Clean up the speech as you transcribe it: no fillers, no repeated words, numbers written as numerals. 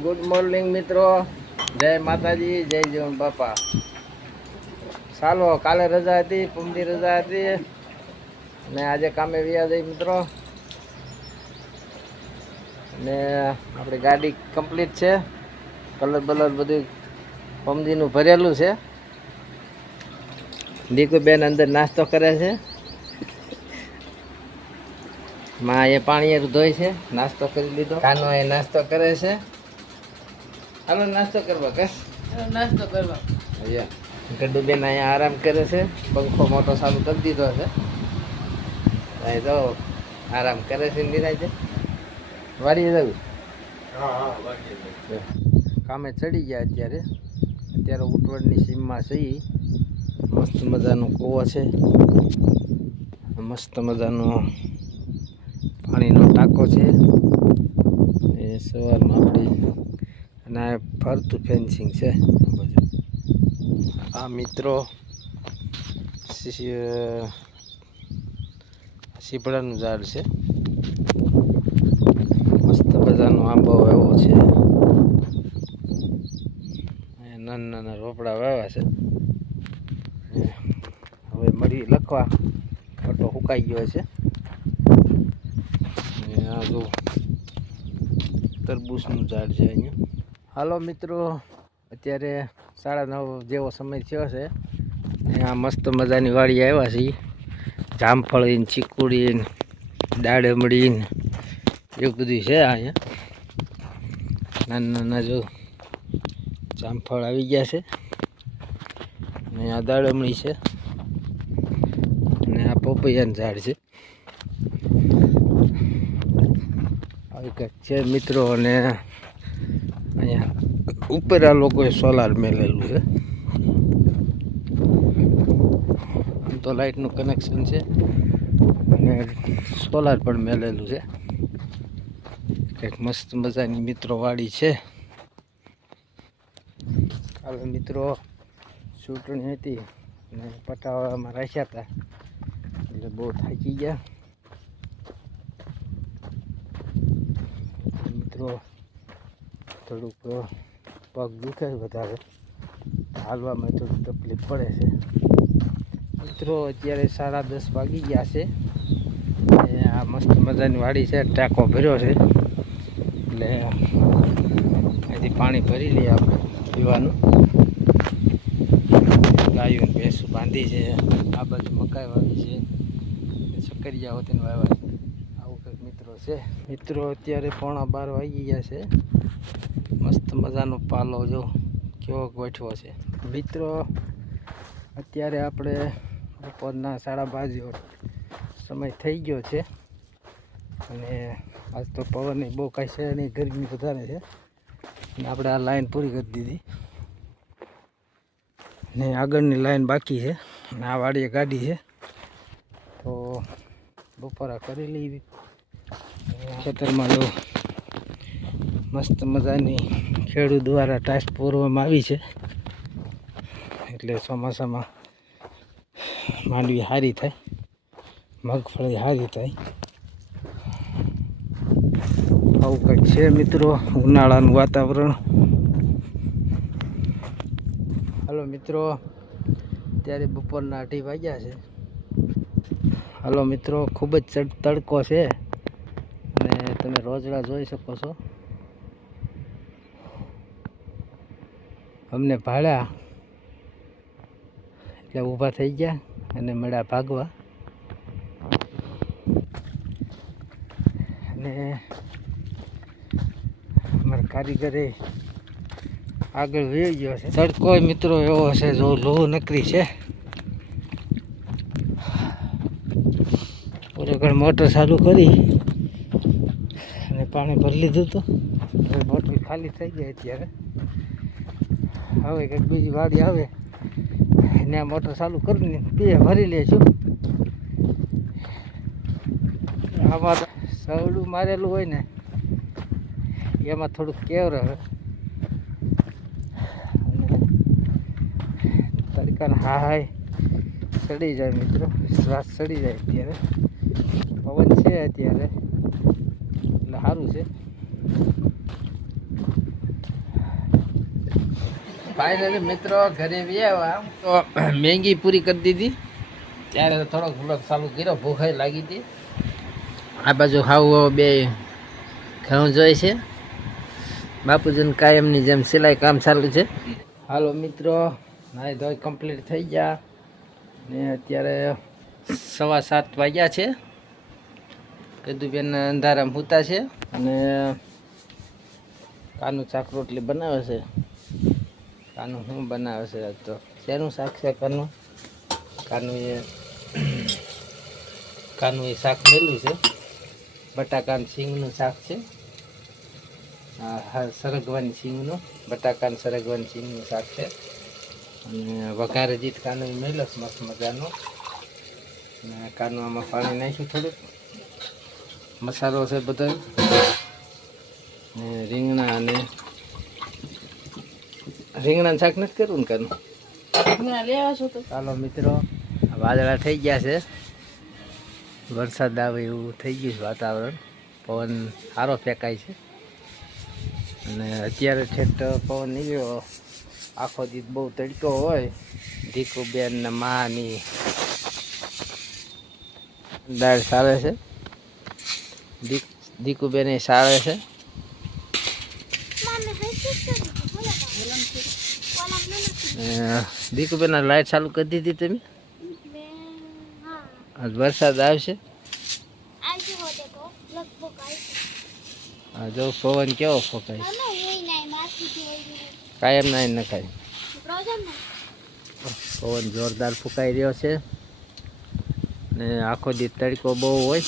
Good morning મિત્રો, જય માતાજી, જય જીવન બાપા. ચાલો, કાલે રજા હતી, પમદી રજા હતી ને આજે કામે વ્યા જઈ મિત્રો. ને આપણી ગાડી કમ્પ્લીટ છે, કલર બલર બધું પમદીનું ભરેલું છે. દીકુબેન અંદર નાસ્તો કરે છે, માં એ પાણી ધોય છે, નાસ્તો કરી લીધો. કાનો એ નાસ્તો કરે છે. હાલો નાસ્તો કરવા કે નાસ્તો કરવા. ગડ્ડુબેન અહીંયા આરામ કરે છે, પંખો મોટો ચાલુ કરી દીધો છે. અહીં તો આરામ કરે છે નિરાજે. વાડીએ જવું? કામે ચડી ગયા. અત્યારે ઉટવડની સીમમાં છીએ. મસ્ત મજાનો કૂવો છે, મસ્ત મજાનો પાણીનો ટાંકો છે. એ સવારમાં આપણી અને આ ફરતું ફેન્સિંગ છે. આ મિત્રો સીપડાનું ઝાડ છે, મસ્ત મજાનો આંબો એવો છે. નાના નાના રોપડા વાવ્યા છે. હવે મળી લખવા ઓટો સુકાઈ ગયો છે. આ જો તરબૂચનું ઝાડ છે અહીંયા. હાલો મિત્રો, અત્યારે 9:30 જેવો સમય થયો છે. આ મસ્ત મજાની વાડી આવ્યા છે. જામફળી, ચીકુડી, દાડમડી એવું બધું છે અહીંયા. નાના નાના જો જામફળ આવી ગયા છે, ને આ દાડમડી છે, ને આ પપૈયાનું ઝાડ છે. આવી કંઈક છે મિત્રો. અને અહીંયા ઉપર આ લોકોએ સોલાર મેલેલું છે. આમ તો લાઇટનું કનેક્શન છે અને સોલાર પણ મેલેલું છે. કંઈક મસ્ત મજાની મિત્રો વાડી છે. કાલે મિત્રો ચૂંટણી હતી અને પટાવાળામાં રાખ્યા હતા, એટલે બહુ થાકી ગયા મિત્રો. થોડુંક પગ દુખે વધારે, હાલવામાં થોડી તકલીફ પડે છે મિત્રો. અત્યારે 10:30 વાગી ગયા છે. આ મસ્ત મજાની વાડી છે, ટાંકો ભર્યો છે, એટલે અહીંથી પાણી ભરી લઈએ આપણે પીવાનું. ગાયો ને ભેંસું બાંધી છે. આ બાજુ મકાઈ વાવી છે, સક્કરિયા હોતી વાવ્યા છે. આવું કંઈક મિત્રો છે. મિત્રો અત્યારે 11:15 વાગી ગયા છે. મસ્ત મજાનો પાલો જો કેવો ગોઠવો છે મિત્રો. અત્યારે આપણે બપોરના 12:30 જેવો સમય થઈ ગયો છે. અને આજ તો પવનની બહુ કાંઈ છે નહીં, ગરમી વધારે છે. અને આપણે આ લાઈન પૂરી કરી દીધી ને આગળની લાઈન બાકી છે. અને આ વાડીએ ગાડી છે, તો બપોરા કરી લઈ. ખેતરમાં જો મસ્ત મજાની ખેડૂત દ્વારા ટાઈસ પૂરવામાં આવી છે, એટલે ચોમાસામાં માંડવી સારી થાય, મગફળી સારી થાય. આવું કંઈક છે મિત્રો ઉનાળાનું વાતાવરણ. હાલો મિત્રો, અત્યારે બપોરના 2:30 વાગ્યા છે. હાલો મિત્રો, ખૂબ જ તડકો છે અને તમે રોજડા જોઈ શકો છો. અમને ભાડ્યા એટલે ઊભા થઈ ગયા અને મળ્યા ભાગવા. અને અમારા કારીગરે આગળ વહી ગયો છે. તડકો મિત્રો એવો છે, જો લોહો નકરી છે. પૂરેગઢ મોટર ચાલુ કરી અને પાણી ભરી લીધું હતું. હવે બોટલ ખાલી થઈ ગઈ. અત્યારે હવે કંઈક બીજી વાડી આવે ને આ મોટર ચાલુ કરીને ભરી લઈશું. આમાં સવડું મારેલું હોય ને એમાં થોડુંક કેવર હવે તડકાને હાય ચડી જાય મિત્રો, શ્વાસ ચડી જાય. અત્યારે પવન છે અત્યારે એટલે સારું છે. ફાઇનલી મિત્રો ઘરે આવ્યા તો મેંગી પૂરી કરી દીધી. ત્યારે થોડોક ચાલુ કર્યો, ભૂખાઈ લાગી હતી. આ બાજુ ખાવું બે ઘઉં જોઈ છે. બાપુજીને કાયમની જેમ સિલાઈ કામ ચાલુ છે. હાલો મિત્રો, નાઈ ધોઈ કમ્પ્લીટ થઈ ગયા ને અત્યારે 7:15 વાગ્યા છે. કદુબેન અંધારામાં સૂતા છે અને કાનું શાક રોટલી બનાવે છે. કાનું શું બનાવે છે આજ તો? શેનું શાક છે કાનું? કાનું એ શાક મેલું છે. બટાકાનું સિંગનું શાક છે. હા, સરગવાની સિંગનું, બટાકાનું સરગવાની સિંગનું શાક છે. અને વઘારે જીત કાનું મેલો મસ્ત મજાનું. અને કાનું આમાં પાણી નાખ્યું થોડુંક. મસાલો છે બધો ને રીંગણા અને રીંગણાનું શાક નથી કરવું ને કાનું? લેવા છો તો ચાલો મિત્રો, વાદળા થઈ ગયા છે. વરસાદ આવે એવું થઈ ગયું છે વાતાવરણ. પવન સારો ફેંકાય છે અને અત્યારે ઠેઠ પવન નીકળ્યો. આખો દિવસ બહુ તડકો હોય. ધીકુબેન ને માની દાળ સાવે છે. દીકુબેન એ સાવે છે. દીકુબેન લાઈટ ચાલુ કરી દીધી તમે? વરસાદ આવશે. હા, જો પવન કેવો ફોકાય. કાયમ ના નખાય. પવન જોરદાર ફૂંકાઈ રહ્યો છે ને આખો દી તડકો બહુ હોય.